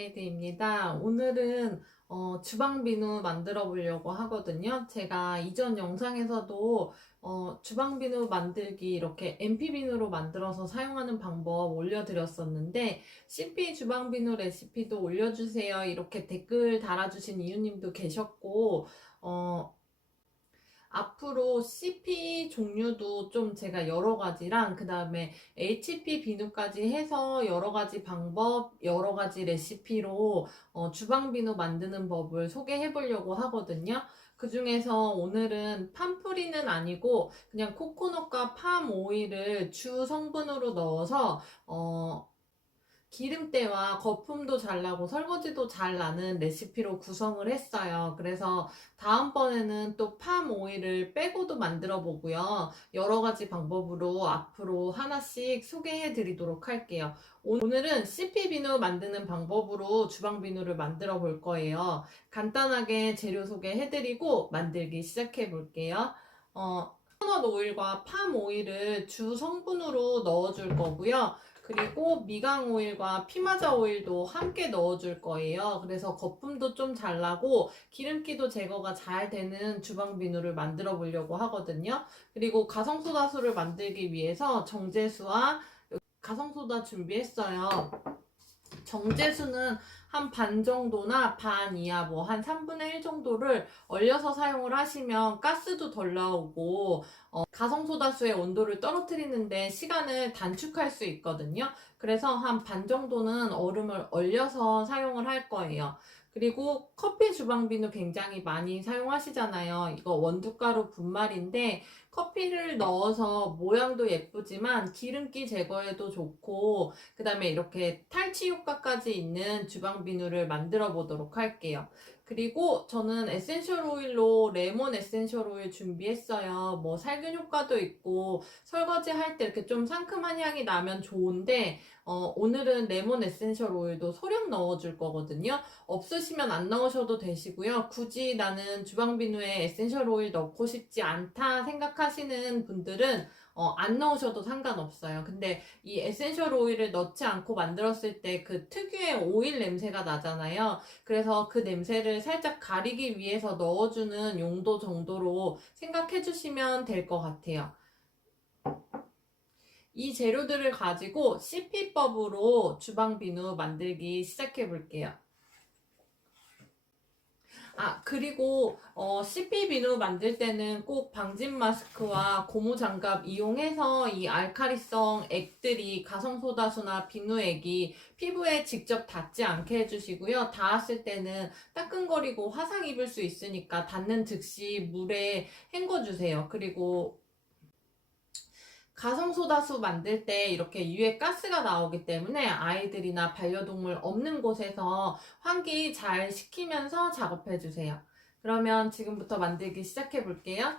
메이드입니다. 오늘은 주방 비누 만들어 보려고 하거든요. 제가 이전 영상에서도 주방 비누 만들기 이렇게 MP 비누로 만들어서 사용하는 방법 올려드렸었는데 CP 주방 비누 레시피도 올려주세요. 이렇게 댓글 달아주신 이유님도 계셨고 앞으로 CP 종류도 좀 제가 여러 가지랑 그 다음에 HP 비누까지 해서 여러 가지 방법, 여러 가지 레시피로 주방 비누 만드는 법을 소개해 보려고 하거든요. 그 중에서 오늘은 팜프리는 아니고 그냥 코코넛과 팜 오일을 주 성분으로 넣어서 기름때와 거품도 잘 나고 설거지도 잘 나는 레시피로 구성을 했어요. 그래서 다음번에는 또 팜 오일을 빼고도 만들어 보고요. 여러 가지 방법으로 앞으로 하나씩 소개해 드리도록 할게요. 오늘은 CP 비누 만드는 방법으로 주방 비누를 만들어 볼 거예요. 간단하게 재료 소개해 드리고 만들기 시작해 볼게요. 코코넛 오일과 팜 오일을 주 성분으로 넣어 줄 거고요. 그리고 미강 오일과 피마자 오일도 함께 넣어줄 거예요. 그래서 거품도 좀 잘 나고 기름기도 제거가 잘 되는 주방 비누를 만들어 보려고 하거든요. 그리고 가성소다수를 만들기 위해서 정제수와 가성소다 준비했어요. 정제수는 한 반 정도나 반 이하 뭐 한 3분의 1 정도를 얼려서 사용을 하시면 가스도 덜 나오고 가성소다수의 온도를 떨어뜨리는데 시간을 단축할 수 있거든요. 그래서 한 반 정도는 얼음을 얼려서 사용을 할 거예요. 그리고 커피 주방 비누 굉장히 많이 사용하시잖아요. 이거 원두가루 분말인데 커피를 넣어서 모양도 예쁘지만 기름기 제거에도 좋고 그 다음에 이렇게 탈취 효과까지 있는 주방 비누를 만들어 보도록 할게요. 그리고 저는 에센셜 오일로 레몬 에센셜 오일 준비했어요. 뭐 살균 효과도 있고 설거지 할 때 이렇게 좀 상큼한 향이 나면 좋은데 오늘은 레몬 에센셜 오일도 소량 넣어줄 거거든요. 없으시면 안 넣으셔도 되시고요. 굳이 나는 주방 비누에 에센셜 오일 넣고 싶지 않다 생각하시는 분들은 안 넣으셔도 상관없어요. 근데 이 에센셜 오일을 넣지 않고 만들었을 때 그 특유의 오일 냄새가 나잖아요. 그래서 그 냄새를 살짝 가리기 위해서 넣어주는 용도 정도로 생각해 주시면 될 것 같아요. 이 재료들을 가지고 CP법으로 주방 비누 만들기 시작해 볼게요. 그리고 CP 비누 만들 때는 꼭 방진 마스크와 고무 장갑 이용해서 이 알칼리성 액들이 가성소다수나 비누액이 피부에 직접 닿지 않게 해주시고요. 닿았을 때는 따끔거리고 화상 입을 수 있으니까 닿는 즉시 물에 헹궈주세요. 그리고 가성소다수 만들 때 이렇게 유해 가스가 나오기 때문에 아이들이나 반려동물 없는 곳에서 환기 잘 시키면서 작업해 주세요. 그러면 지금부터 만들기 시작해 볼게요.